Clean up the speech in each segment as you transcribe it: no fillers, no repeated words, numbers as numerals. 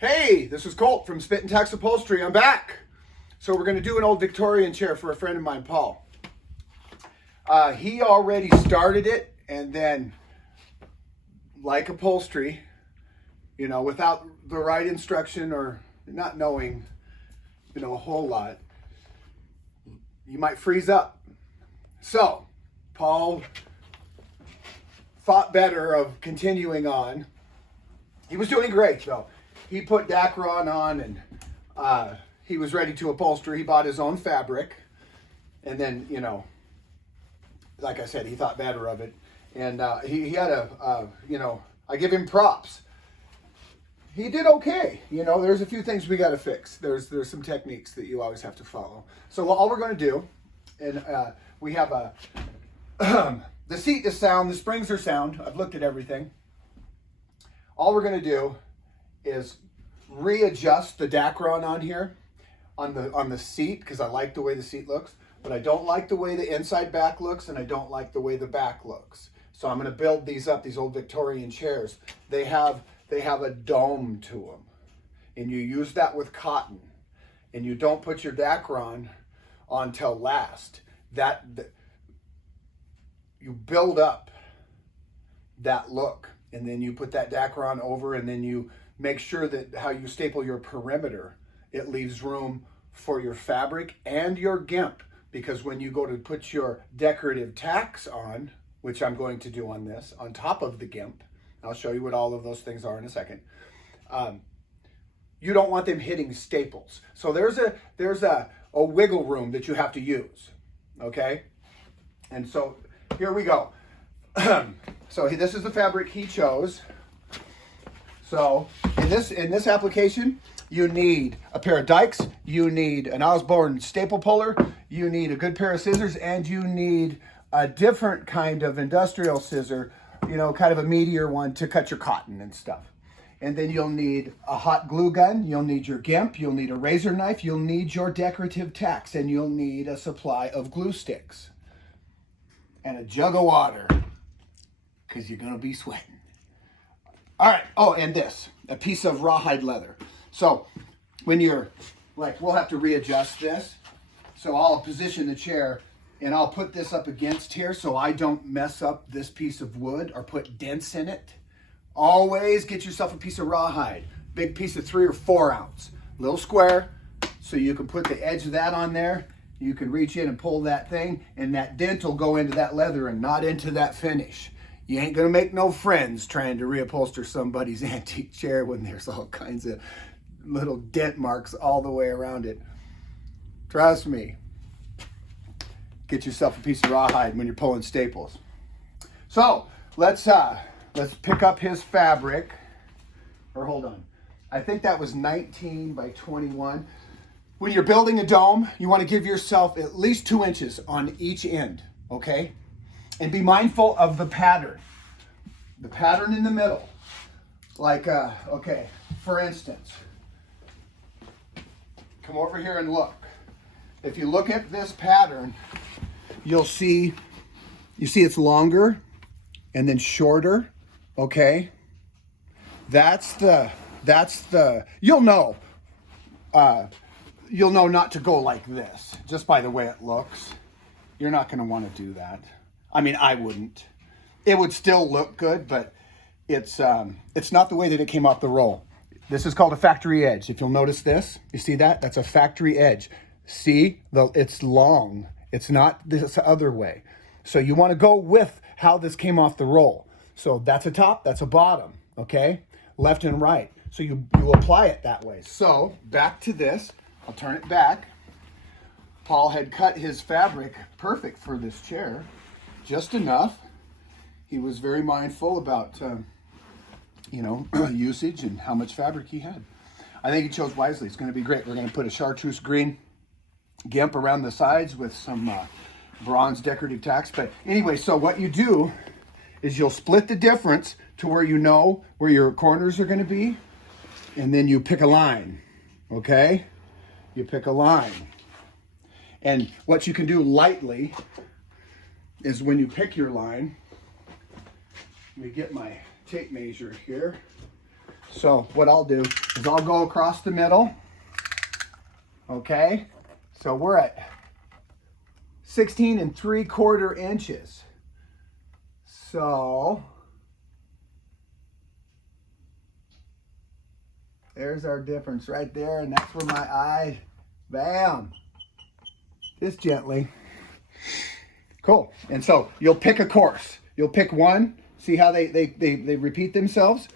Hey, this is Colt from Tacks Upholstery. I'm back. So we're going to do an old Victorian chair for a friend of mine, Paul. He already started it, and then, like upholstery, you know, without the right instruction or not knowing, you know, a whole lot, you might freeze up. So, Paul thought better of continuing on. He was doing great, though. He put dacron on, and he was ready to upholster. He bought his own fabric, and then, you know, like I said, he thought better of it. And he had you know, I give him props. He did okay. You know, there's a few things we got to fix. There's some techniques that you always have to follow. So all we're going to do, and we have a, the seat is sound, the springs are sound. I've looked at everything. All we're going to do is readjust the dacron on here, on the seat, because I like the way the seat looks, but I don't like the way the inside back looks, and I don't like the way the back looks. So I'm going to build these up, these old Victorian chairs. They have a dome to them, and you use that with cotton, and you don't put your dacron on till last. You build up that look, and then you put that dacron over, and then you make sure that how you staple your perimeter, it leaves room for your fabric and your gimp, because when you go to put your decorative tacks on, which I'm going to do on this, on top of the gimp, I'll show you what all of those things are in a second, you don't want them hitting staples. So there's a wiggle room that you have to use, okay? And so here we go. So this is the fabric he chose. So in this application, you need a pair of dikes, you need an Osborne staple puller, you need a good pair of scissors, and you need a different kind of industrial scissor, you know, kind of a meatier one to cut your cotton and stuff. And then you'll need a hot glue gun, you'll need your gimp, you'll need a razor knife, you'll need your decorative tacks, and you'll need a supply of glue sticks. And a jug of water, because you're going to be sweating. All right. Oh, and this, a piece of rawhide leather. So when you're like, we'll have to readjust this. So I'll position the chair, and I'll put this up against here so I don't mess up this piece of wood or put dents in it. Always get yourself a piece of rawhide, big piece of 3 or 4 ounce, little square, so you can put the edge of that on there. You can reach in and pull that thing, and that dent will go into that leather and not into that finish. You ain't gonna make no friends trying to reupholster somebody's antique chair when there's all kinds of little dent marks all the way around it. Trust me. Get yourself a piece of rawhide when you're pulling staples. So let's pick up his fabric. Or hold on. I think that was 19 by 21. When you're building a dome, you want to give yourself at least 2 inches on each end, okay? And be mindful of the pattern. The pattern in the middle. Like, okay, for instance, come over here and look. If you look at this pattern, you'll see, it's longer and then shorter, okay? That's the, you'll know not to go like this, just by the way it looks. You're not gonna wanna do that. I mean, I wouldn't. It would still look good, but it's not the way that it came off the roll. This is called a factory edge. If you'll notice this, you see that? That's a factory edge. See, it's long. It's not this other way. So you want to go with how this came off the roll. So that's a top, that's a bottom, okay? Left and right. So you apply it that way. So back to this. I'll turn it back. Paul had cut his fabric perfect for this chair. Just enough. He was very mindful about, you know, usage and how much fabric he had. I think he chose wisely. It's going to be great. We're going to put a chartreuse green gimp around the sides with some bronze decorative tacks. But anyway, so what you do is you'll split the difference to where you know where your corners are going to be, and then you pick a line, okay? You pick a line. And what you can do lightly is when you pick your line, let me get my tape measure here. So what I'll do is I'll go across the middle. Okay, so we're at 16 3/4 inches. So there's our difference right there, and that's where my eye, bam, just gently. Cool. And so you'll pick a course. You'll pick one, see how they repeat themselves,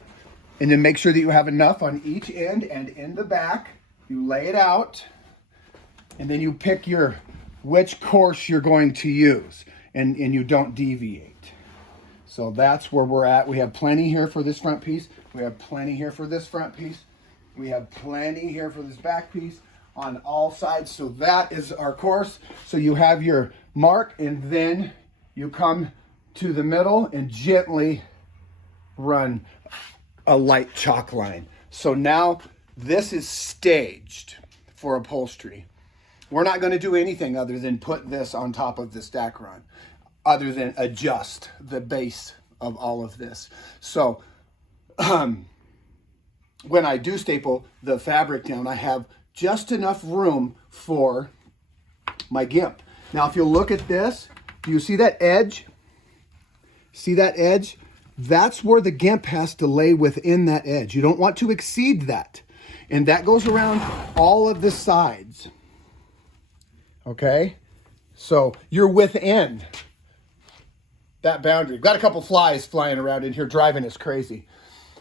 and then make sure that you have enough on each end and in the back. You lay it out, and then you pick which course you're going to use, and you don't deviate. So that's where we're at. We have plenty here for this front piece. We have plenty here for this front piece. We have plenty here for this back piece on all sides. So that is our course. So you have your mark, and then you come to the middle and gently run a light chalk line. So now this is staged for upholstery. We're not going to do anything other than put this on top of this dacron, other than adjust the base of all of this. So when I do staple the fabric down, I have just enough room for my gimp. Now, if you look at this, do you see that edge? See that edge? That's where the gimp has to lay within that edge. You don't want to exceed that. And that goes around all of the sides. Okay? So you're within that boundary. Got a couple flies flying around in here driving us crazy.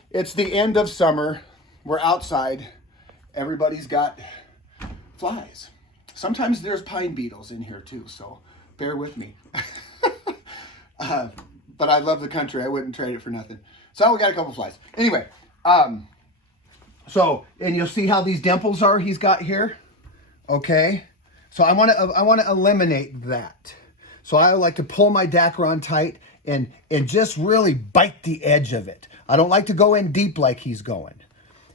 It's the end of summer. We're outside. Everybody's got flies. Sometimes there's pine beetles in here too, so bear with me. But I love the country. I wouldn't trade it for nothing. So we got a couple flies. Anyway, so, and you'll see how these dimples are he's got here. Okay. So I want to eliminate that. So I like to pull my dacron tight and just really bite the edge of it. I don't like to go in deep like he's going.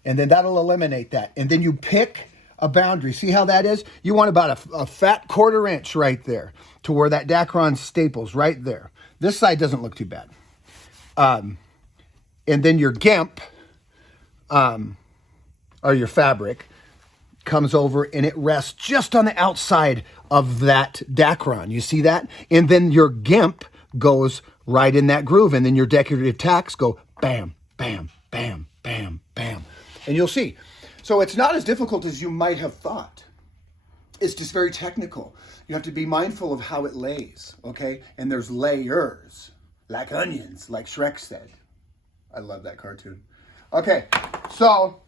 And then that'll eliminate that. And then you pick a boundary. See how that is? You want about a fat 1/4 inch right there to where that dacron staples right there. This side doesn't look too bad. And then your gimp, or your fabric, comes over and it rests just on the outside of that dacron. You see that? And then your gimp goes right in that groove, and then your decorative tacks go bam, bam, bam, bam, bam. And you'll see. So it's not as difficult as you might have thought. It's just very technical. You have to be mindful of how it lays, okay? And there's layers, like onions, like Shrek said. I love that cartoon. Okay, so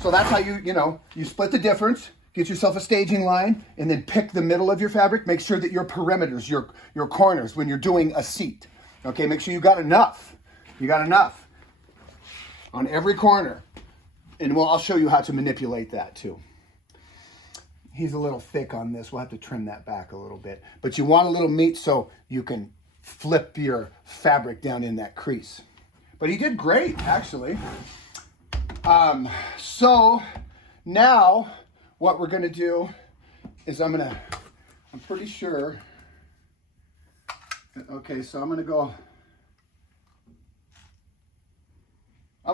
so that's how you split the difference, get yourself a staging line, and then pick the middle of your fabric. Make sure that your perimeters, your corners, when you're doing a seat, okay, make sure you got enough. You got enough on every corner. And I'll show you how to manipulate that too. He's a little thick on this. We'll have to trim that back a little bit. But you want a little meat so you can flip your fabric down in that crease. But he did great, actually. So now what we're going to do is I'm pretty sure. Okay, so I'm going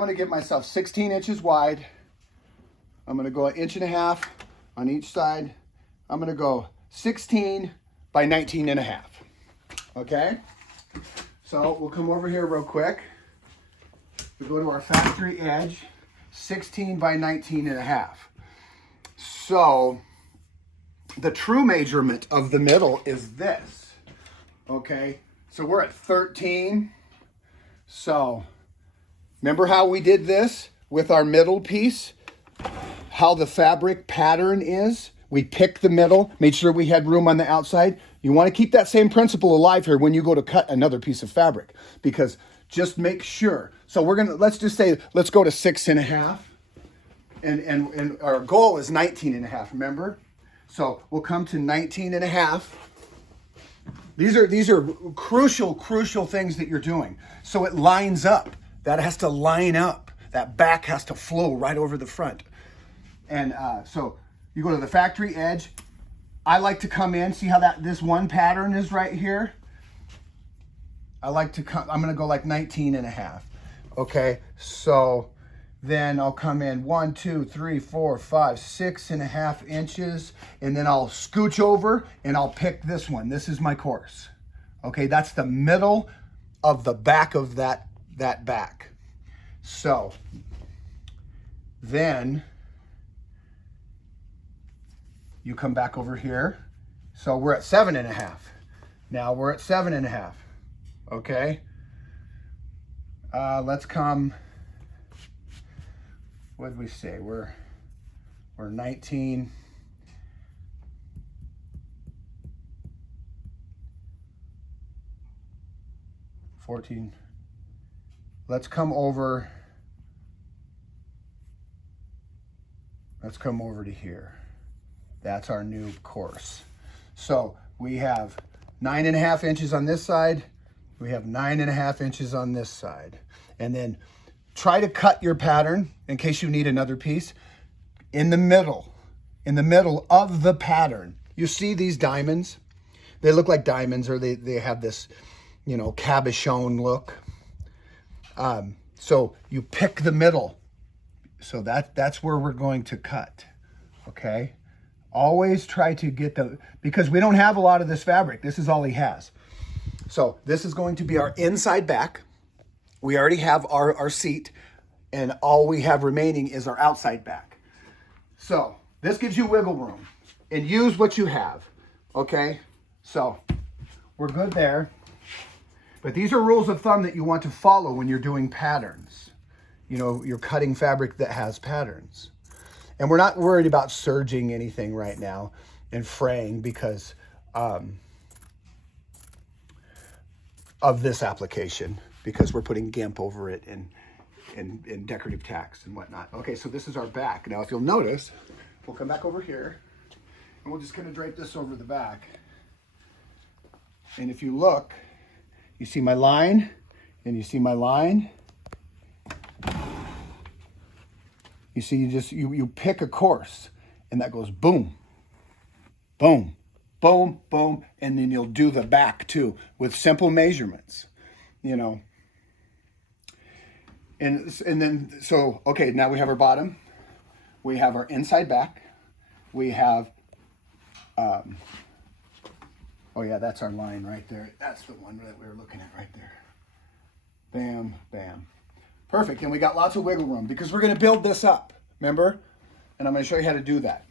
to get myself 16 inches wide. I'm going to go 1.5 inches on each side. I'm going to go 16 by 19.5. Okay? So we'll come over here real quick. We go to our factory edge, 16 by 19.5. So the true measurement of the middle is this. Okay? So we're at 13. So remember how we did this with our middle piece? How the fabric pattern is? We picked the middle, made sure we had room on the outside. You want to keep that same principle alive here when you go to cut another piece of fabric, because just make sure. So let's just say, let's go to 6.5. And our goal is 19.5, remember? So we'll come to 19.5. These are crucial things that you're doing. So it lines up. That has to line up. That back has to flow right over the front. And so you go to the factory edge. I like to come in, see how this one pattern is right here? I'm going to go like 19.5. Okay, so then I'll come in 1, 2, 3, 4, 5, 6.5 inches, and then I'll scooch over and I'll pick this one. This is my course. Okay, that's the middle of the back of that back. So then you come back over here. So we're at 7.5. Now we're at 7.5. Okay. Let's come. What did we say? We're 19. Let's come over. Let's come over to here. That's our new course. So we have 9.5 inches on this side. We have 9.5 inches on this side. And then try to cut your pattern in case you need another piece in the middle of the pattern. You see these diamonds? They look like diamonds, or they have this, you know, cabochon look. So you pick the middle. So that's where we're going to cut. Okay. Always try to get because we don't have a lot of this fabric. This is all he has. So this is going to be our inside back. We already have our seat, and all we have remaining is our outside back. So this gives you wiggle room, and use what you have. Okay. So we're good there. But these are rules of thumb that you want to follow when you're doing patterns. You know, you're cutting fabric that has patterns. And we're not worried about serging anything right now and fraying because of this application, because we're putting gimp over it and decorative tacks and whatnot. Okay, so this is our back. Now, if you'll notice, we'll come back over here and we'll just kind of drape this over the back. And if you look, you see my line and you see my line. You see, you pick a course, and that goes boom, boom, boom, boom, and then you'll do the back too with simple measurements, you know. And then, so, okay, now we have our bottom, we have our inside back, we have, oh yeah, that's our line right there. That's the one that we were looking at right there. Bam, bam. Perfect, and we got lots of wiggle room because we're going to build this up, remember? And I'm going to show you how to do that.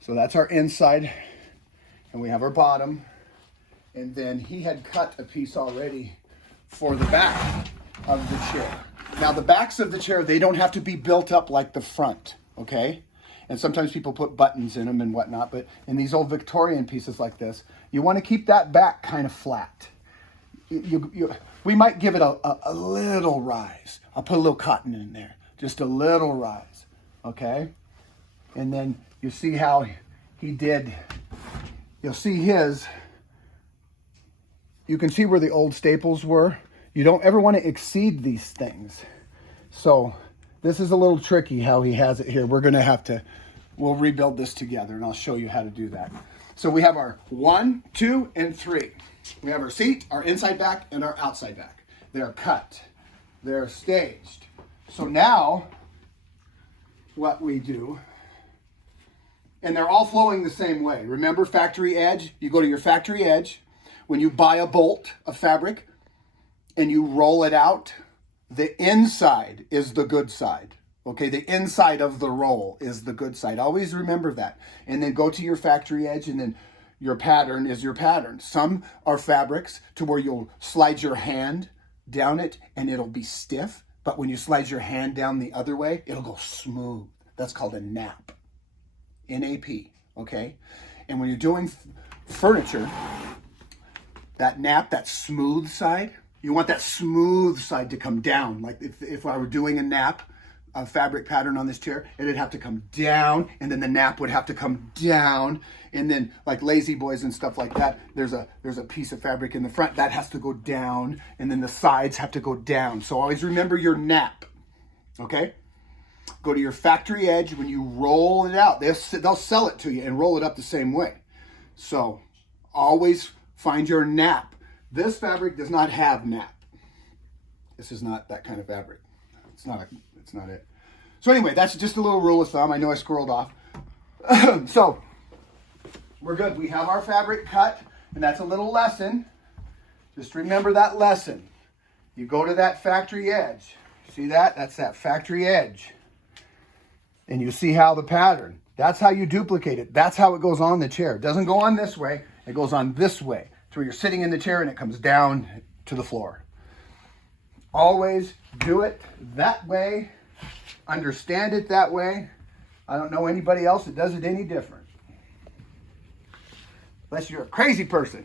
So that's our inside, and we have our bottom, and then he had cut a piece already for the back of the chair. Now the backs of the chair, they don't have to be built up like the front, okay? And sometimes people put buttons in them and whatnot, but in these old Victorian pieces like this, you want to keep that back kind of flat. We might give it a little rise. I'll put a little cotton in there, just a little rise, okay? And then you see how he did, you'll see his, you can see where the old staples were. You don't ever want to exceed these things. So this is a little tricky how he has it here. We're going to have to, we'll rebuild this together and I'll show you how to do that. So we have our 1, 2, and 3. We have our seat, our inside back, and our outside back. They're cut. They're staged. So now, what we do, and they're all flowing the same way. Remember factory edge? You go to your factory edge. When you buy a bolt of fabric and you roll it out, the inside is the good side. Okay, the inside of the roll is the good side. Always remember that. And then go to your factory edge, and then your pattern is your pattern. Some are fabrics to where you'll slide your hand down it and it'll be stiff. But when you slide your hand down the other way, it'll go smooth. That's called a nap. N-A-P, okay? And when you're doing furniture, that nap, that smooth side, you want that smooth side to come down. Like if I were doing a nap, a fabric pattern on this chair, it'd have to come down, and then the nap would have to come down, and then like lazy boys and stuff like that, there's a piece of fabric in the front that has to go down, and then the sides have to go down. So always remember your nap, okay? Go to your factory edge. When you roll it out, they'll sell it to you and roll it up the same way. So always find your nap. This fabric does not have nap. This is not that kind of fabric. It's not it. So anyway, that's just a little rule of thumb. I know I squirreled off. So we're good. We have our fabric cut, and that's a little lesson. Just remember that lesson. You go to that factory edge. See that? That's that factory edge. And you see how the pattern. That's how you duplicate it. That's how it goes on the chair. It doesn't go on this way. It goes on this way. To where you're sitting in the chair and it comes down to the floor. Always do it that way. Understand it that way. I don't know anybody else that does it any different. Unless you're a crazy person.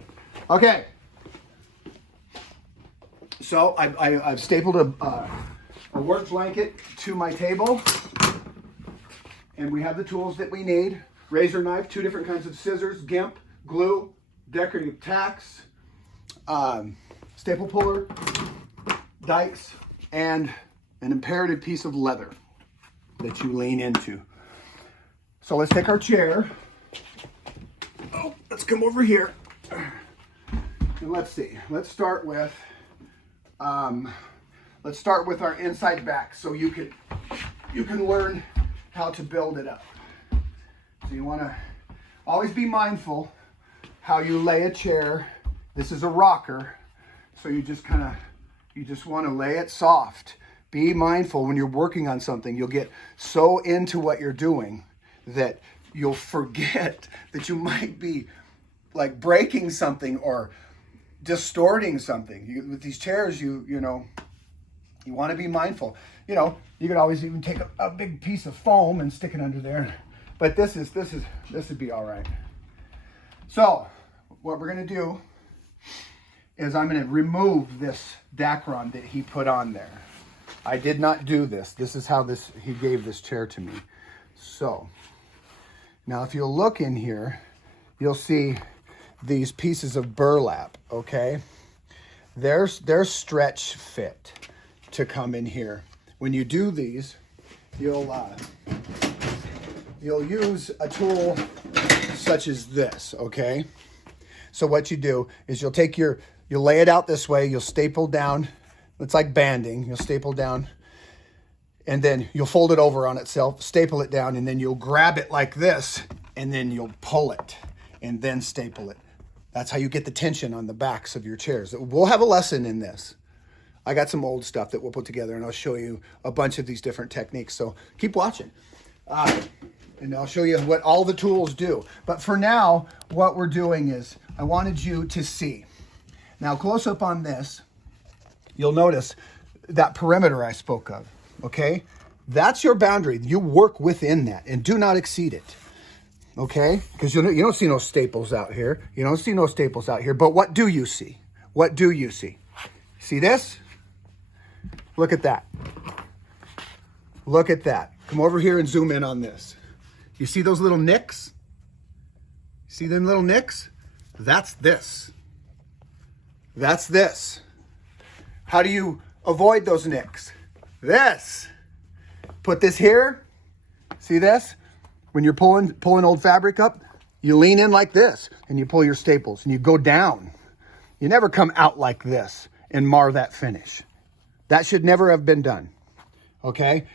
Okay. So I've stapled a work blanket to my table. And we have the tools that we need. Razor knife, 2 different kinds of scissors, gimp, glue, decorative tacks, staple puller, dikes, and an imperative piece of leather that you lean into. So let's take our chair. Oh, let's come over here. And let's see. Let's start with our inside back so you can learn how to build it up. So you want to always be mindful how you lay a chair. This is a rocker, so you just want to lay it soft. Be mindful when you're working on something. You'll get so into what you're doing that you'll forget that you might be like breaking something or distorting something. With these chairs, you want to be mindful. You could always even take a big piece of foam and stick it under there. But this would be all right. So what we're going to do is I'm going to remove this dacron that he put on there. I did not do this. This is how he gave this chair to me. So now if you'll look in here, you'll see these pieces of burlap, okay? They're stretch fit to come in here. When you do these, you'll use a tool such as this, okay? So what you do is you'll lay it out this way, you'll staple down, it's like banding, you'll staple down, and then you'll fold it over on itself, staple it down, and then you'll grab it like this, and then you'll pull it, and then staple it. That's how you get the tension on the backs of your chairs. We'll have a lesson in this. I got some old stuff that we'll put together, and I'll show you a bunch of these different techniques. So keep watching. And I'll show you what all the tools do. But for now, what we're doing is I wanted you to see. Now, close up on this, you'll notice that perimeter I spoke of, okay? That's your boundary. You work within that and do not exceed it, okay? Because you don't see no staples out here. You don't see no staples out here. But what do you see? What do you see? See this? Look at that. Look at that. Come over here and zoom in on this. You see those little nicks? See them little nicks? That's this. That's this. How do you avoid those nicks? This. Put this here. See this? When you're pulling old fabric up, you lean in like this and you pull your staples and you go down. You never come out like this and mar that finish. That should never have been done, okay?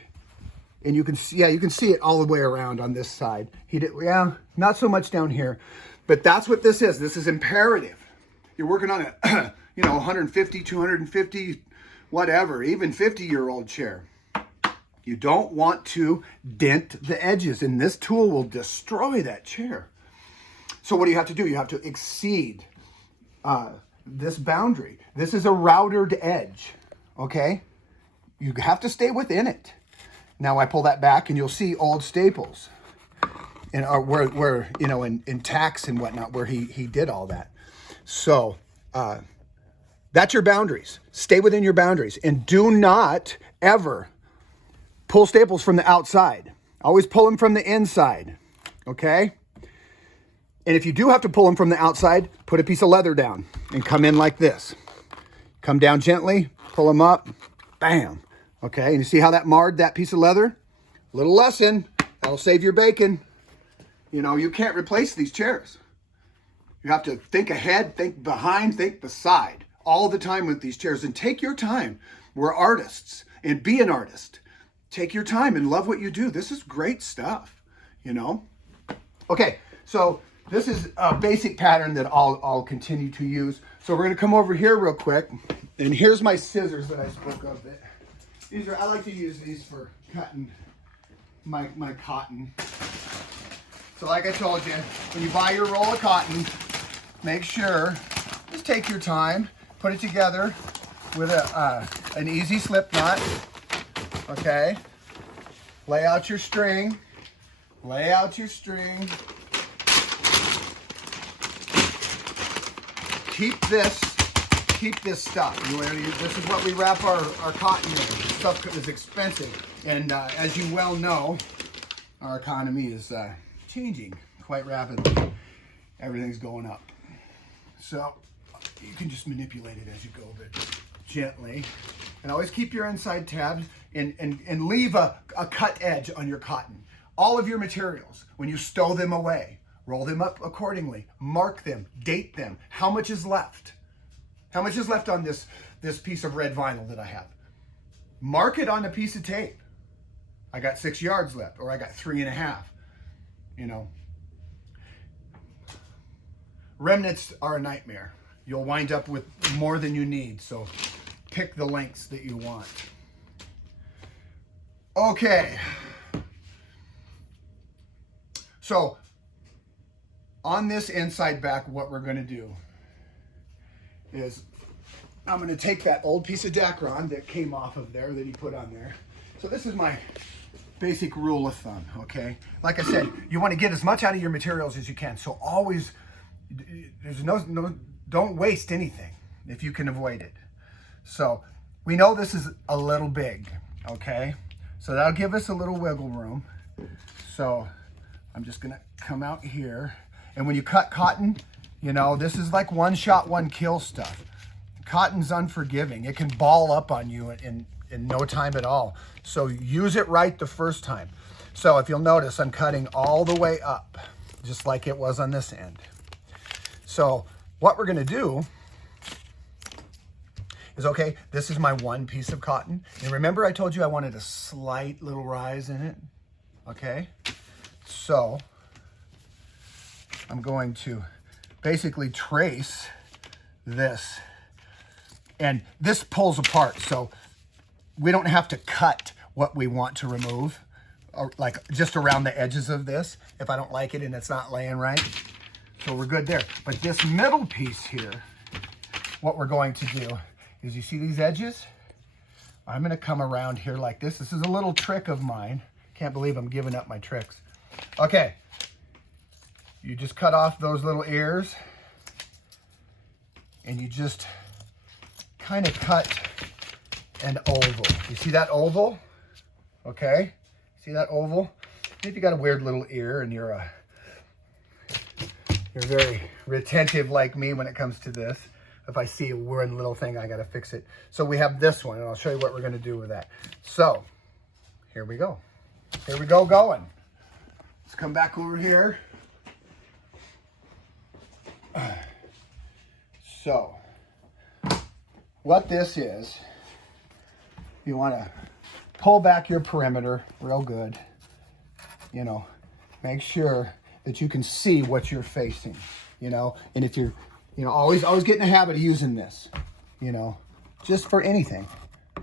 And you can see it all the way around on this side. Not so much down here, but that's what this is. This is imperative. You're working on a, 150, 250, whatever, even 50-year-old chair. You don't want to dent the edges, and this tool will destroy that chair. So what do you have to do? You have to exceed this boundary. This is a routered edge. Okay, you have to stay within it. Now I pull that back and you'll see old staples and where in Tacks and whatnot, where he did all that. So that's your boundaries. Stay within your boundaries and do not ever pull staples from the outside. Always pull them from the inside, okay? And if you do have to pull them from the outside, put a piece of leather down and come in like this. Come down gently, pull them up, bam. Okay, and you see how that marred that piece of leather? Little lesson, that'll save your bacon. You can't replace these chairs. You have to think ahead, think behind, think beside all the time with these chairs, and take your time. We're artists, and be an artist. Take your time and love what you do. This is great stuff, you know? Okay, so this is a basic pattern that I'll continue to use. So we're gonna come over here real quick, and here's my scissors that I spoke of. I like to use these for cutting my cotton. So like I told you, when you buy your roll of cotton, make sure, just take your time, put it together with an easy slip knot, okay? Lay out your string, lay out your string. Keep this stuff. This is what we wrap our cotton in. This stuff is expensive. And as you well know, our economy is changing quite rapidly. Everything's going up. So you can just manipulate it as you go, but gently. And always keep your inside tabs and leave a cut edge on your cotton. All of your materials, when you stow them away, roll them up accordingly, mark them, date them. How much is left? How much is left on this piece of red vinyl that I have? Mark it on a piece of tape. I got 6 yards left, or I got 3.5, you know. Remnants are a nightmare. You'll wind up with more than you need, so pick the lengths that you want. Okay. So, on this inside back, what we're gonna do is I'm gonna take that old piece of dacron that came off of there that he put on there. So this is my basic rule of thumb, okay? Like I said, you wanna get as much out of your materials as you can. So always, don't waste anything if you can avoid it. So we know this is a little big, okay? So that'll give us a little wiggle room. So I'm just gonna come out here. And when you cut cotton, you know, this is like one shot, one kill stuff. Cotton's unforgiving. It can ball up on you in no time at all. So use it right the first time. So if you'll notice, I'm cutting all the way up, just like it was on this end. So what we're gonna do is, okay, this is my one piece of cotton. And remember I told you I wanted a slight little rise in it, okay? So I'm going to basically trace this, and this pulls apart, so we don't have to cut what we want to remove, or like just around the edges of this if I don't like it and it's not laying right. So we're good there. But this middle piece here, what we're going to do is, you see these edges? I'm gonna come around here like this. This is a little trick of mine. Can't believe I'm giving up my tricks. Okay. You just cut off those little ears, and you just kind of cut an oval. You see that oval? Okay, see that oval? If you got a weird little ear and you're very retentive like me when it comes to this, if I see a weird little thing, I gotta fix it. So we have this one, and I'll show you what we're gonna do with that. So here we go. Here we go going. Let's come back over here. So what this is, you want to pull back your perimeter real good, you know, make sure that you can see what you're facing, you know, and if you're, you know, always get in the habit of using this, you know, just for anything.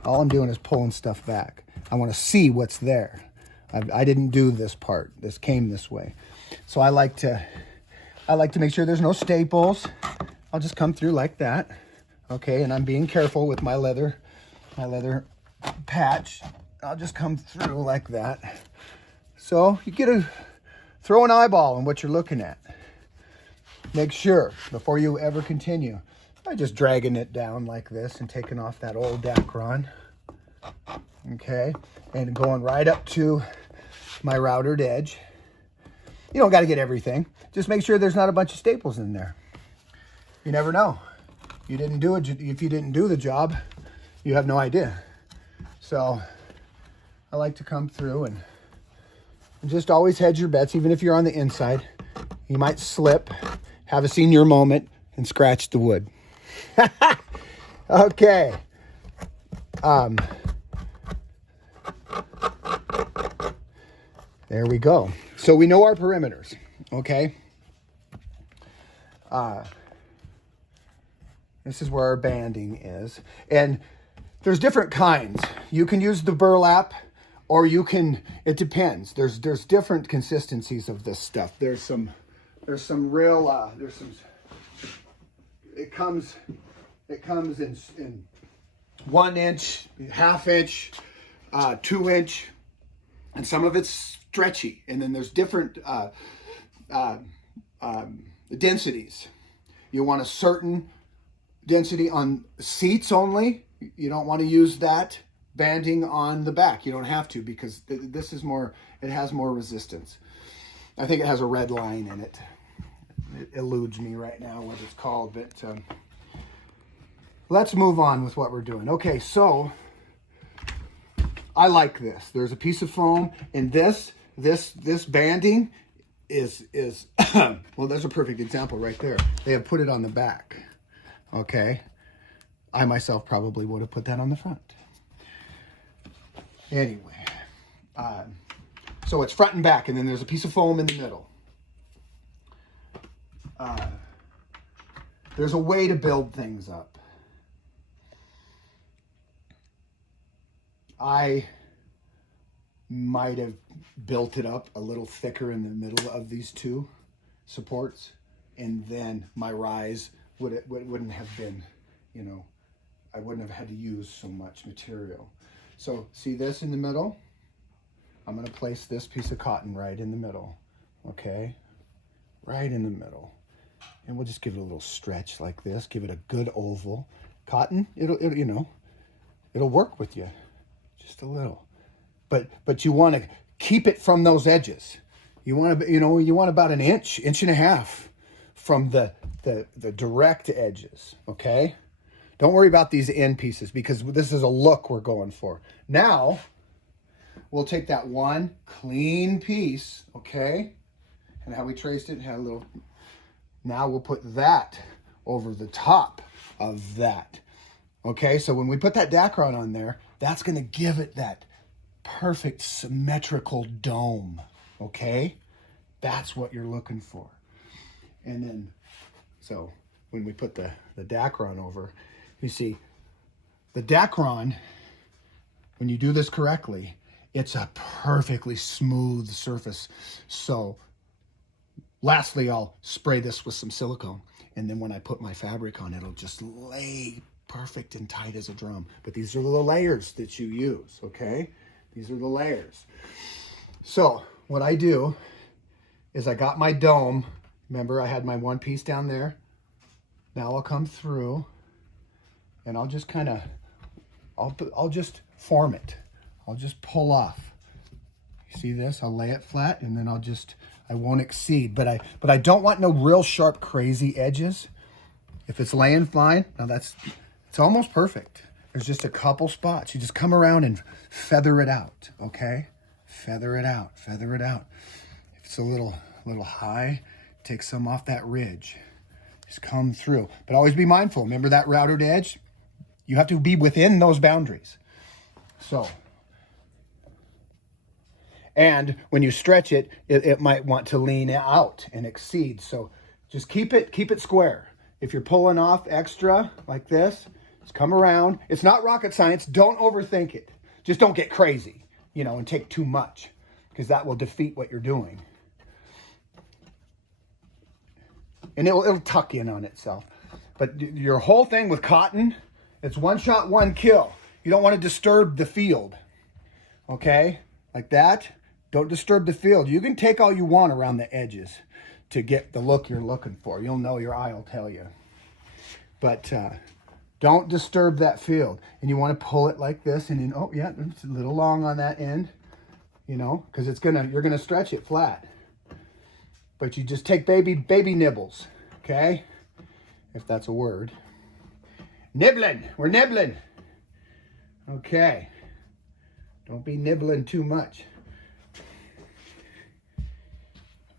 All I'm doing is pulling stuff back. I want to see what's there. I didn't do this part. This came this way. So I like to make sure there's no staples. I'll just come through like that. Okay, and I'm being careful with my leather patch. I'll just come through like that. So you get to throw an eyeball on what you're looking at. Make sure before you ever continue by just dragging it down like this and taking off that old dacron. Okay, and going right up to my routed edge. You don't got to get everything. Just make sure there's not a bunch of staples in there. You never know. You didn't do it. If you didn't do the job, you have no idea. So I like to come through and just always hedge your bets, even if you're on the inside. You might slip, have a senior moment, and scratch the wood. Okay. There we go. So we know our perimeters, okay? This is where our banding is. And there's different kinds. You can use the burlap, or you can, it depends. There's different consistencies of this stuff. There's some real, it comes in 1 inch, 1/2 inch, 2 inch, and some of it's stretchy. And then there's different densities. You want a certain density on seats only. You don't want to use that banding on the back. You don't have to, because this is more, it has more resistance. I think it has a red line in it. It eludes me right now what it's called, but let's move on with what we're doing. Okay, so I like this. There's a piece of foam, and this banding is well, there's a perfect example right there. They have put it on the back. Okay, I myself probably would have put that on the front. Anyway, so it's front and back, and then there's a piece of foam in the middle. There's a way to build things up. I might have built it up a little thicker in the middle of these two supports, and then my rise wouldn't have been, you know, I wouldn't have had to use so much material. So see this in the middle? I'm going to place this piece of cotton right in the middle, okay? Right in the middle. And we'll just give it a little stretch like this, give it a good oval. Cotton, it'll you know, it'll work with you just a little. But you want to keep it from those edges. You want to, you know, you want about an inch, inch and a half from the direct edges, okay? Don't worry about these end pieces, because this is a look we're going for. Now, we'll take that one clean piece, okay? And how we traced it, had a little, now we'll put that over the top of that. Okay, so when we put that dacron on there, that's gonna give it that perfect symmetrical dome, okay? That's what you're looking for. And then, so when we put the dacron over, you see, the dacron, when you do this correctly, it's a perfectly smooth surface. So lastly, I'll spray this with some silicone, and then when I put my fabric on, it'll just lay perfect and tight as a drum. But these are the layers that you use, okay? These are the layers. So what I do is I got my dome. Remember, I had my one piece down there. Now I'll come through, and I'll just kind of, I'll just form it. I'll just pull off. You see this? I'll lay it flat, and then I won't exceed. But I don't want no real sharp, crazy edges. If it's laying fine, now it's almost perfect. There's just a couple spots. You just come around and feather it out, okay? Feather it out, feather it out. If it's a little high, take some off that ridge. Just come through. But always be mindful. Remember that routed edge? You have to be within those boundaries. So, and when you stretch it, it might want to lean out and exceed. So just keep it square. If you're pulling off extra like this, just come around. It's not rocket science. Don't overthink it. Just don't get crazy, you know, and take too much, because that will defeat what you're doing. And it'll tuck in on itself. But your whole thing with cotton, it's one shot, one kill. You don't want to disturb the field, okay? Like that. Don't disturb the field. You can take all you want around the edges to get the look you're looking for. You'll know, your eye will tell you. But don't disturb that field. And you want to pull it like this, and then, oh yeah, it's a little long on that end, you know, because you're gonna stretch it flat. But you just take baby nibbles, okay? If that's a word. Nibbling. We're nibbling. Okay. Don't be nibbling too much.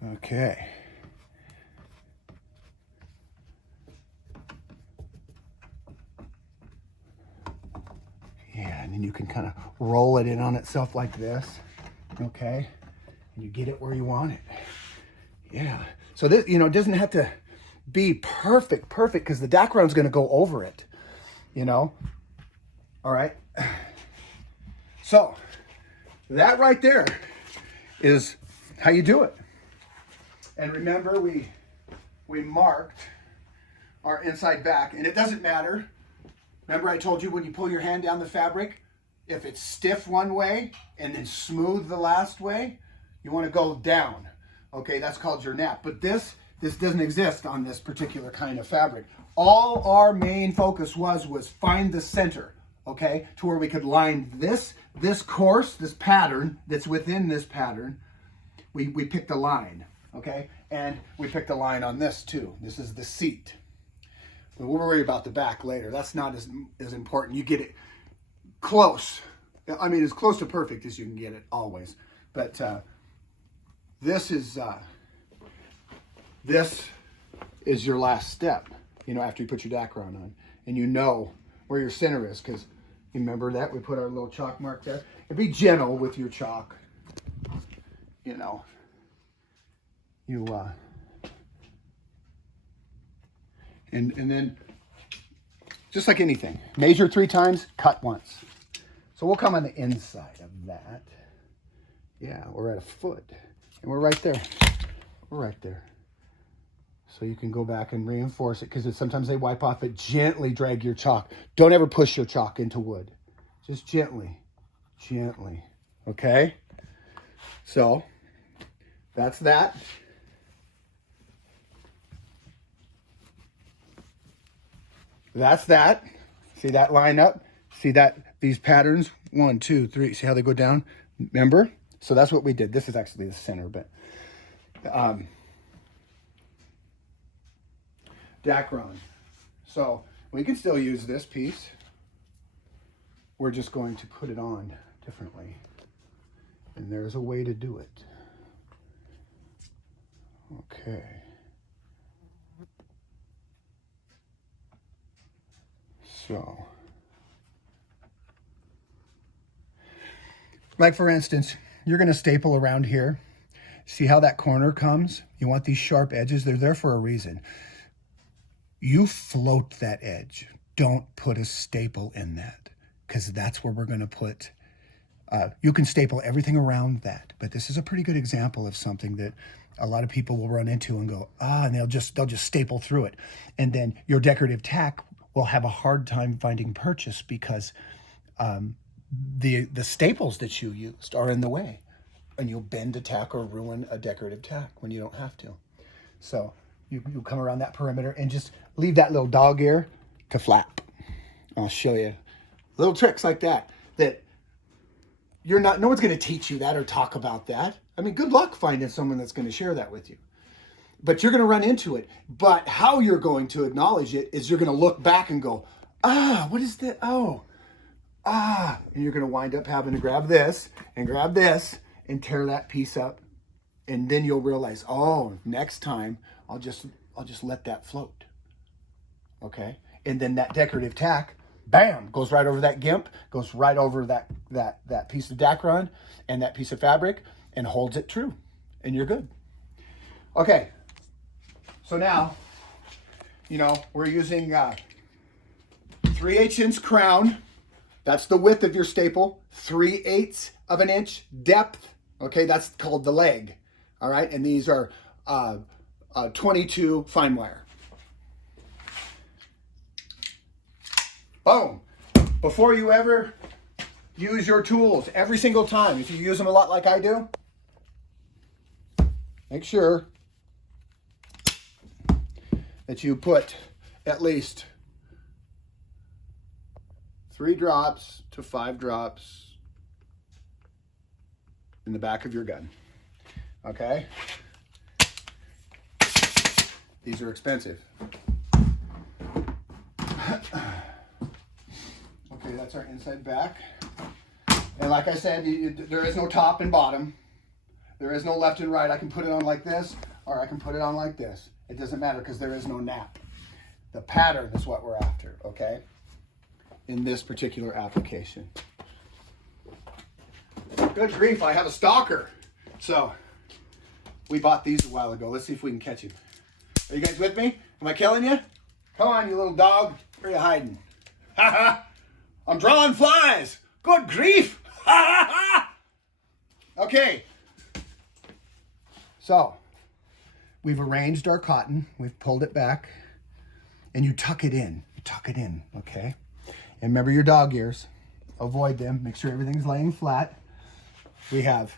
Okay. Yeah, and you can kind of roll it in on itself like this, okay? And you get it where you want it. Yeah. So this, you know, it doesn't have to be perfect, because the dacron's going to go over it, you know? All right. So that right there is how you do it. And remember, we marked our inside back, and it doesn't matter. Remember I told you when you pull your hand down the fabric, if it's stiff one way and then smooth the last way, you want to go down. Okay, that's called your nap. But this doesn't exist on this particular kind of fabric. All our main focus was find the center, okay, to where we could line this course, this pattern that's within this pattern. We picked a line, okay, and we picked a line on this too. This is the seat. We'll worry about the back later. That's not as important. You get it close. I mean, as close to perfect as you can get it always. But this is your last step, you know, after you put your dacron on. And you know where your center is, because remember that? We put our little chalk mark there. And be gentle with your chalk. You know. And then, just like anything, measure 3 times, cut once. So we'll come on the inside of that. Yeah, we're at a foot. And we're right there. We're right there. So you can go back and reinforce it, because sometimes they wipe off, but gently drag your chalk. Don't ever push your chalk into wood. Just gently. Gently. Okay? So, that's that. That's that. See that line up? See that? These patterns, 1, 2, 3. See how they go down? Remember? So that's what we did. This is actually the center, but dacron. So we can still use this piece. We're just going to put it on differently. And there's a way to do it. Okay. So, like for instance, you're going to staple around here. See how that corner comes? You want these sharp edges. They're there for a reason. You float that edge. Don't put a staple in that, because that's where we're going to put, you can staple everything around that. But this is a pretty good example of something that a lot of people will run into and go, and they'll just staple through it. And then your decorative tack will have a hard time finding purchase, because the staples that you used are in the way, and you'll bend a tack or ruin a decorative tack when you don't have to. So you come around that perimeter and just leave that little dog ear to flap. I'll show you little tricks like that no one's going to teach you that or talk about that. I mean, good luck finding someone that's going to share that with you. But you're going to run into it. But how you're going to acknowledge it is you're going to look back and go, what is that? And you're going to wind up having to grab this and tear that piece up. And then you'll realize, next time I'll just let that float. Okay? And then that decorative tack, bam, goes right over that gimp, goes right over that piece of dacron and that piece of fabric and holds it true. And you're good. Okay. So now, we're using 3/8 inch crown. That's the width of your staple. 3/8 of an inch depth. Okay, that's called the leg. All right, and these are 22 fine wire. Boom. Before you ever use your tools, every single time, if you use them a lot like I do, make sure that you put at least 3 drops to 5 drops in the back of your gun. Okay? These are expensive. Okay, that's our inside back. And like I said, there is no top and bottom. There is no left and right. I can put it on like this, or I can put it on like this. It doesn't matter, because there is no nap. The pattern is what we're after, okay? In this particular application. Good grief, I have a stalker. So, we bought these a while ago. Let's see if we can catch him. Are you guys with me? Am I killing you? Come on, you little dog. Where are you hiding? Ha ha! I'm drawing flies. Good grief! Ha ha ha! Okay. So, we've arranged our cotton. We've pulled it back. And you tuck it in. You tuck it in, okay? And remember your dog ears. Avoid them. Make sure everything's laying flat. We have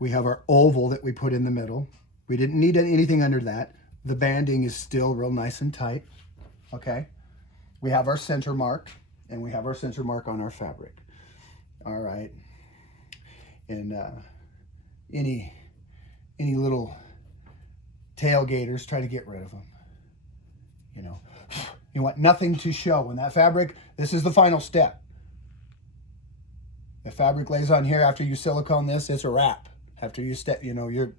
our oval that we put in the middle. We didn't need anything under that. The banding is still real nice and tight, okay? We have our center mark, and we have our center mark on our fabric. All right. And any little tailgaters, try to get rid of them. You know, you want nothing to show. When that fabric, this is the final step. The fabric lays on here after you silicone this, it's a wrap. After you step, you know, you're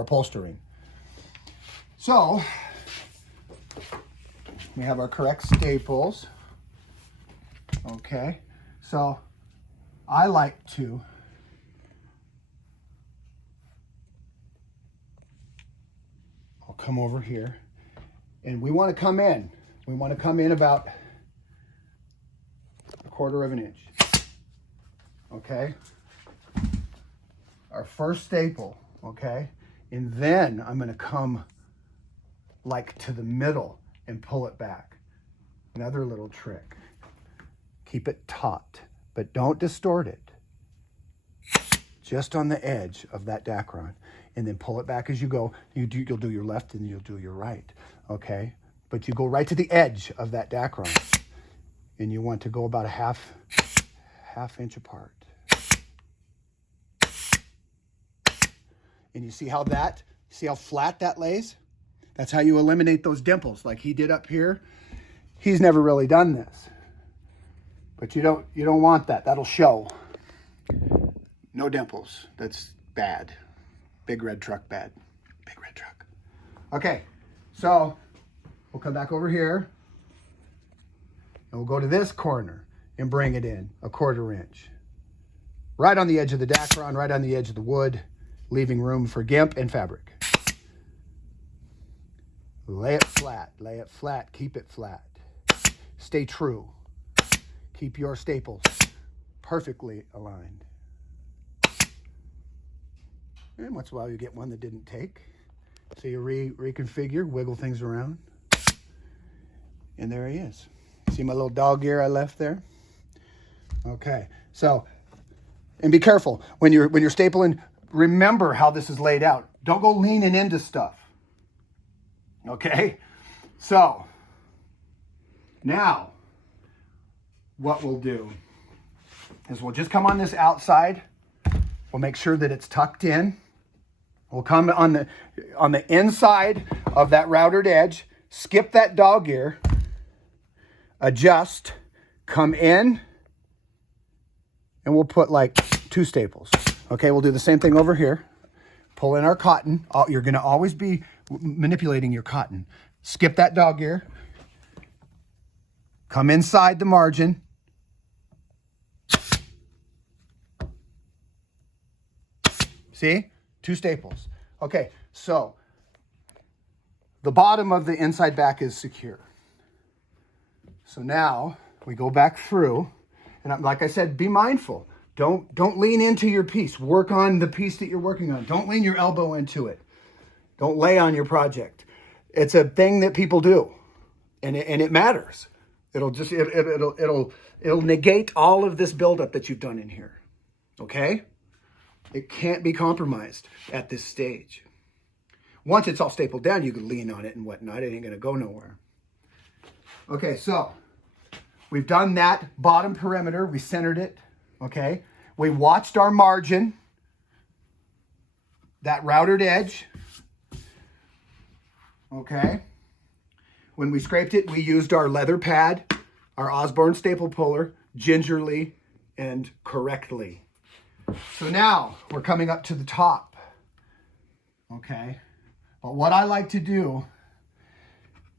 upholstering. So, we have our correct staples. Okay, so I like to I'll come over here, and we want to come in. We want to come in about 1/4 inch. Okay, our first staple. Okay, and then I'm going to come like to the middle and pull it back. Another little trick. Keep it taut, but don't distort it. Just on the edge of that dacron, and then pull it back as you go. You'll do your left and you'll do your right, okay? But you go right to the edge of that dacron, and you want to go about a half inch apart. And you see how flat that lays? That's how you eliminate those dimples like he did up here. He's never really done this. But you don't want that. That'll show. No dimples. That's bad. Big red truck bad. Big red truck. Okay, so we'll come back over here. And we'll go to this corner and bring it in 1/4 inch. Right on the edge of the dacron, right on the edge of the wood, leaving room for gimp and fabric. Lay it flat, keep it flat. Stay true. Keep your staples perfectly aligned. And once in a while you get one that didn't take. So you reconfigure, wiggle things around. And there he is. See my little dog ear I left there? Okay, so, and be careful. When you're stapling, remember how this is laid out. Don't go leaning into stuff. Okay? So, now, what we'll do is we'll just come on this outside. We'll make sure that it's tucked in. We'll come on the inside of that routed edge, skip that dog ear, adjust, come in, and we'll put like 2 staples. Okay, we'll do the same thing over here. Pull in our cotton. You're going to always be manipulating your cotton. Skip that dog ear. Come inside the margin. See? 2 staples. Okay, so the bottom of the inside back is secure. So now we go back through, and like I said, be mindful. Don't lean into your piece. Work on the piece that you're working on. Don't lean your elbow into it. Don't lay on your project. It's a thing that people do, and it matters. It'll negate all of this buildup that you've done in here. Okay? It can't be compromised at this stage. Once it's all stapled down, you can lean on it and whatnot. It ain't gonna go nowhere. Okay, so we've done that bottom perimeter. We centered it. Okay, we watched our margin, that routed edge. Okay, when we scraped it, we used our leather pad, our Osborne staple puller, gingerly and correctly. So now we're coming up to the top. Okay, but what I like to do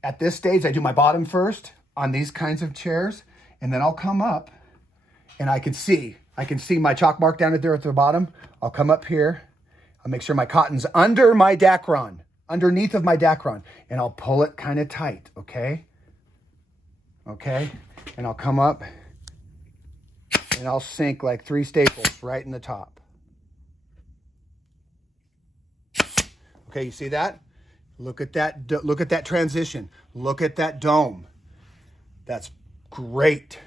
at this stage, I do my bottom first on these kinds of chairs, and then I'll come up and I can see my chalk mark down there at the bottom. I'll come up here. I'll make sure my cotton's under my dacron, underneath of my dacron, and I'll pull it kind of tight, okay? Okay, and I'll come up and I'll sink like 3 staples right in the top. Okay, you see that? Look at that transition. Look at that dome. That's great.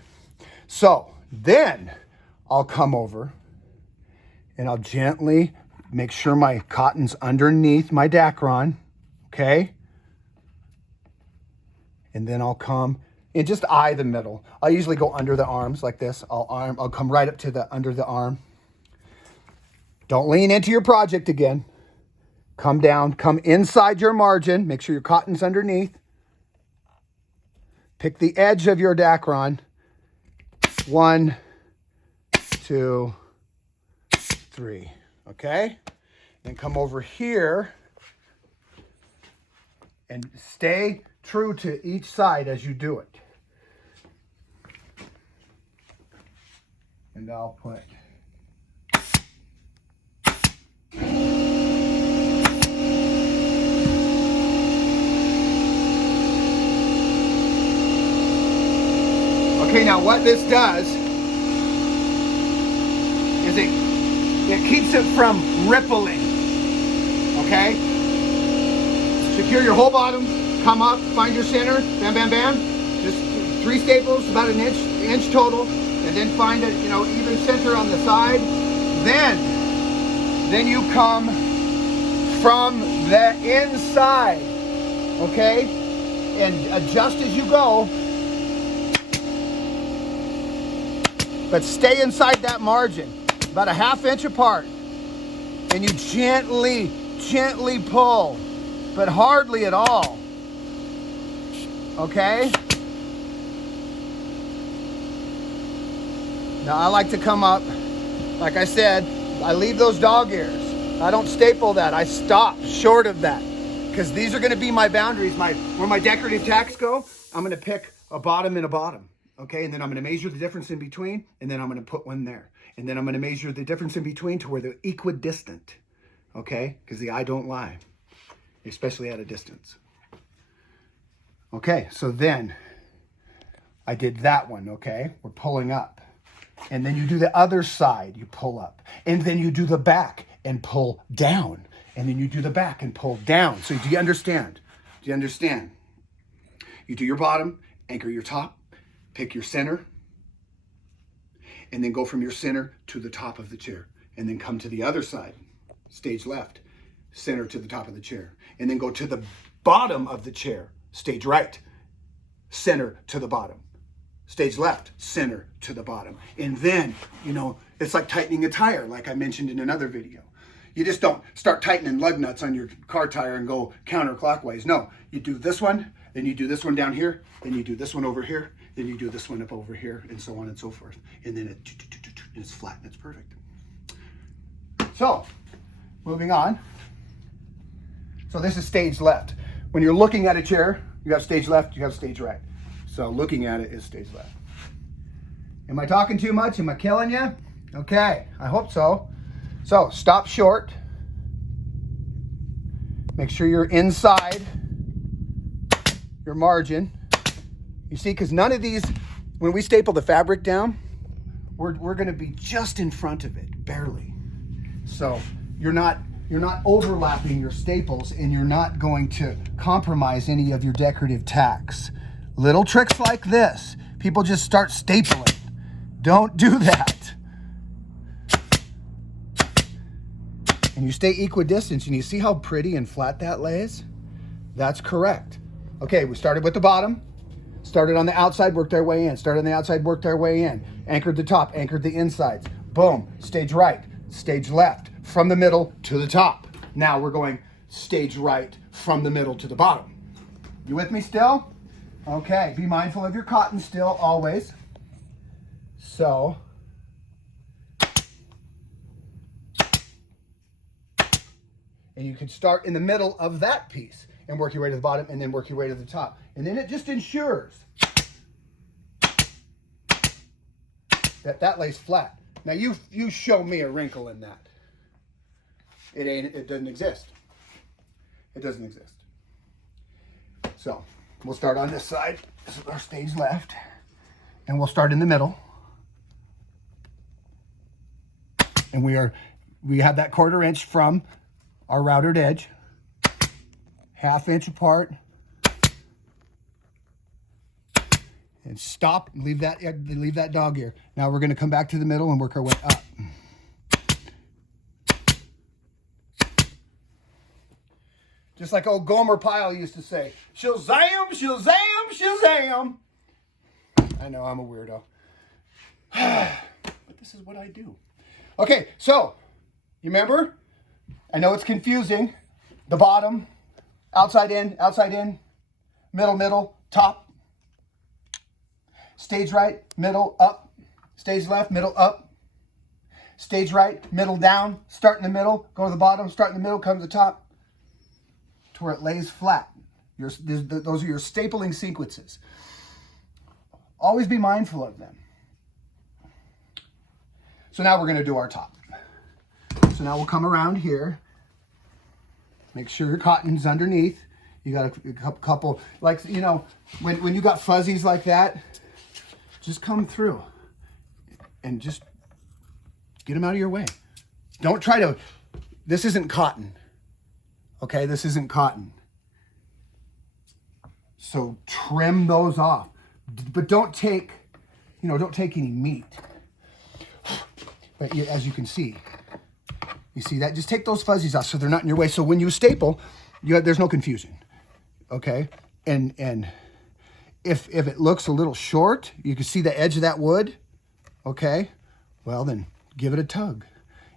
So then I'll come over and I'll gently make sure my cotton's underneath my dacron, okay? And then I'll come and just eye the middle. I usually go under the arms like this. I'll come right up to under the arm. Don't lean into your project again. Come down, come inside your margin. Make sure your cotton's underneath. Pick the edge of your dacron. 1, 2, 3. Okay? Then come over here and stay true to each side as you do it. And I'll put okay, now what this does is it keeps it from rippling. Okay? Secure your whole bottom, come up, find your center, bam, bam, bam. Just 3 staples, about an inch total, and then find a even center on the side. Then you come from the inside, okay? And adjust as you go. But stay inside that margin, about a ½ inch apart. And you gently pull, but hardly at all. Okay? Now I like to come up, like I said, I leave those dog ears. I don't staple that. I stop short of that. Because these are going to be my boundaries. Where my decorative tacks go, I'm going to pick a bottom and a bottom. Okay, and then I'm going to measure the difference in between, and then I'm going to put one there. And then I'm going to measure the difference in between to where they're equidistant. Okay, because the eye don't lie, especially at a distance. Okay, so then I did that one, okay? We're pulling up. And then you do the other side, you pull up. And then you do the back and pull down. And then you do the back and pull down. So do you understand? Do you understand? You do your bottom, anchor your top, pick your center, and then go from your center to the top of the chair. And then come to the other side, stage left, center to the top of the chair. And then go to the bottom of the chair, stage right, center to the bottom. Stage left, center to the bottom. And then, it's like tightening a tire, like I mentioned in another video. You just don't start tightening lug nuts on your car tire and go counterclockwise. No, you do this one, then you do this one down here, then you do this one over here, then you do this one up over here, and so on and so forth. And then it's flat and it's perfect. So, moving on. So this is stage left. When you're looking at a chair, you have stage left, you have stage right. So looking at it is stage left. Am I talking too much? Am I killing you? Okay, I hope so. So stop short. Make sure you're inside your margin. You see, because none of these, when we staple the fabric down, we're going to be just in front of it, barely. So you're not overlapping your staples, and you're not going to compromise any of your decorative tacks. Little tricks like this, people just start stapling. Don't do that. And you stay equidistant, and you see how pretty and flat that lays? That's correct. Okay, we started with the bottom, started on the outside, worked our way in, started on the outside, worked our way in, anchored the top, anchored the insides. Boom, stage right, stage left, from the middle to the top. Now we're going stage right from the middle to the bottom. You with me still? Okay, be mindful of your cotton still, always. So, and you can start in the middle of that piece and work your way to the bottom and then work your way to the top. And then it just ensures That lays flat. Now you show me a wrinkle in that. It doesn't exist. It doesn't exist. So we'll start on this side. This is our stage left. And we'll start in the middle. And we have that 1/4 inch from our routed edge. 1/2 inch apart. And stop, leave that dog ear. Now we're gonna come back to the middle and work our way up. Just like old Gomer Pyle used to say, Shazam, Shazam, Shazam. I know, I'm a weirdo. But this is what I do. Okay, so, you remember? I know it's confusing. The bottom, outside in, middle, top. Stage right, middle, up. Stage left, middle, up. Stage right, middle, down. Start in the middle, go to the bottom, start in the middle, come to the top. To where it lays flat. Those are your stapling sequences. Always be mindful of them. So now we're going to do our top. So now we'll come around here. Make sure your cotton's underneath. You got a couple, like, you know, when you got fuzzies like that, just come through and just get them out of your way. Don't try to, this isn't cotton. Okay, this isn't cotton. So trim those off. But don't take any meat. But as you can see, you see that? Just take those fuzzies off so they're not in your way. So when you staple, there's no confusion. Okay? And if it looks a little short, you can see the edge of that wood. Okay? Well, then give it a tug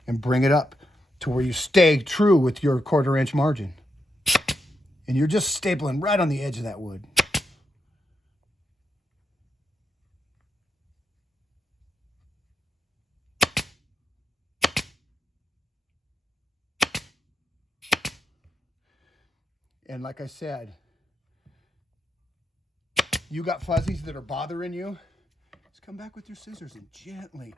and bring it up to where you stay true with your 1/4 inch margin. And you're just stapling right on the edge of that wood. And like I said, you got fuzzies that are bothering you, just come back with your scissors and gently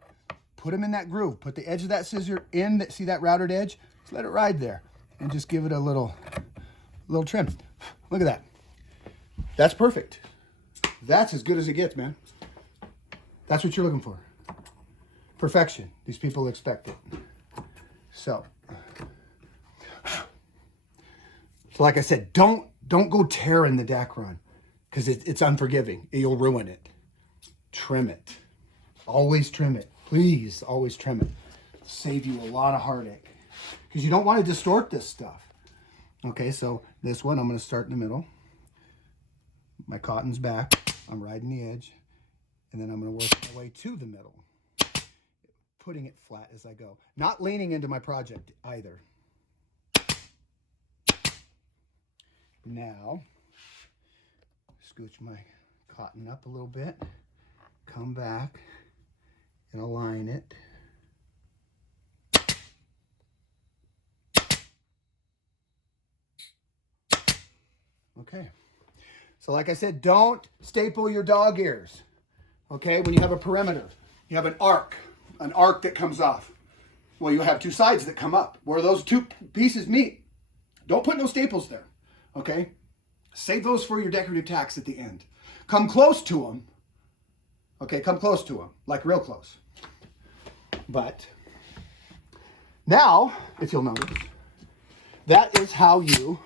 put them in that groove. Put the edge of that scissor in, see that routed edge? Just let it ride there and just give it a little trim. Look at that. That's perfect. That's as good as it gets, man. That's what you're looking for. Perfection. These people expect it. So like I said, don't go tearing the dacron because it's unforgiving. You'll ruin it. Trim it. Always trim it. Please, always trim it. Save you a lot of heartache. Because you don't want to distort this stuff. Okay, so this one, I'm going to start in the middle. My cotton's back. I'm riding the edge. And then I'm going to work my way to the middle. Putting it flat as I go. Not leaning into my project either. Now, scooch my cotton up a little bit. Come back. And align it. Okay. So like I said, don't staple your dog ears. Okay, when you have a perimeter, you have an arc that comes off. Well, you have two sides that come up. Where those two pieces meet, don't put no staples there. Okay? Save those for your decorative tacks at the end. Come close to them. Okay, come close to them, like real close. But now, if you'll notice, that is how you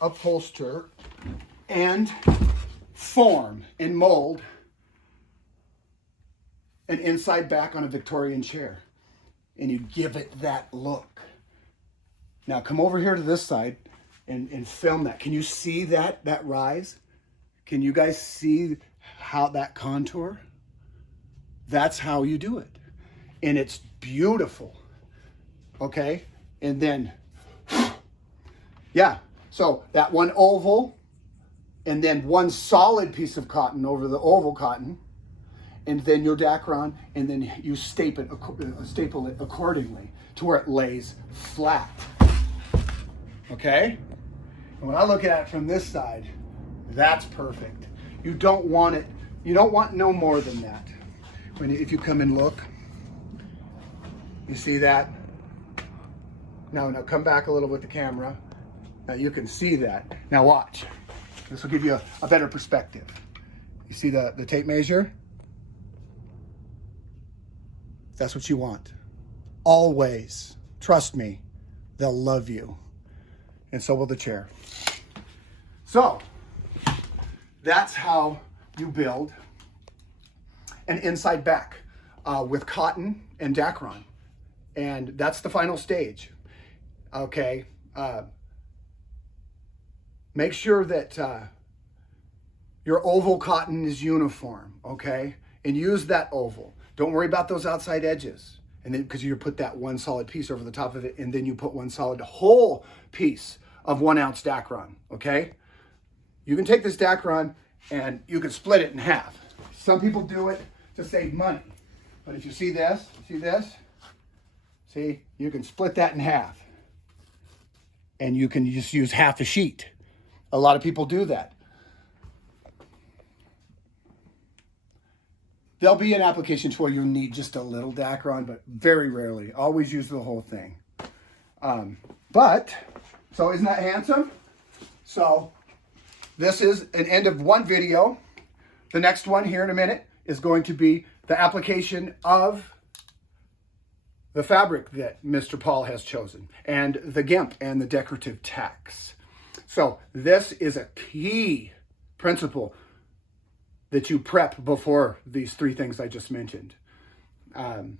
upholster and form and mold an inside back on a Victorian chair. And you give it that look. Now come over here to this side and film that. Can you see that rise? Can you guys see how that contour? That's how you do it. And it's beautiful. Okay? And then, yeah. So that one oval, and then one solid piece of cotton over the oval cotton, and then your dacron, and then you staple it accordingly to where it lays flat. Okay? And when I look at it from this side, that's perfect. You don't want it, you don't want no more than that. if you come and look, you see that? Now come back a little with the camera. Now you can see that. Now watch. This will give you a better perspective. You see the tape measure? That's what you want. Always. Trust me, they'll love you. And so will the chair. So, that's how you build an inside back with cotton and dacron. And that's the final stage. Okay. Make sure that your oval cotton is uniform, okay? And use that oval. Don't worry about those outside edges. And then, because you put that one solid piece over the top of it, and then you put one solid whole piece of 1 ounce dacron, okay? You can take this dacron and you can split it in half. Some people do it to save money. But if you see this, see, you can split that in half. And you can just use half a sheet. A lot of people do that. There'll be an application to where you'll need just a little dacron, but very rarely. Always use the whole thing. So isn't that handsome? So this is an end of one video. The next one here in a minute is going to be the application of the fabric that Mr. Paul has chosen, and the gimp and the decorative tacks. So this is a key principle that you prep before these 3 things I just mentioned. All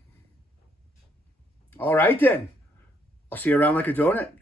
right then. I'll see you around like a donut.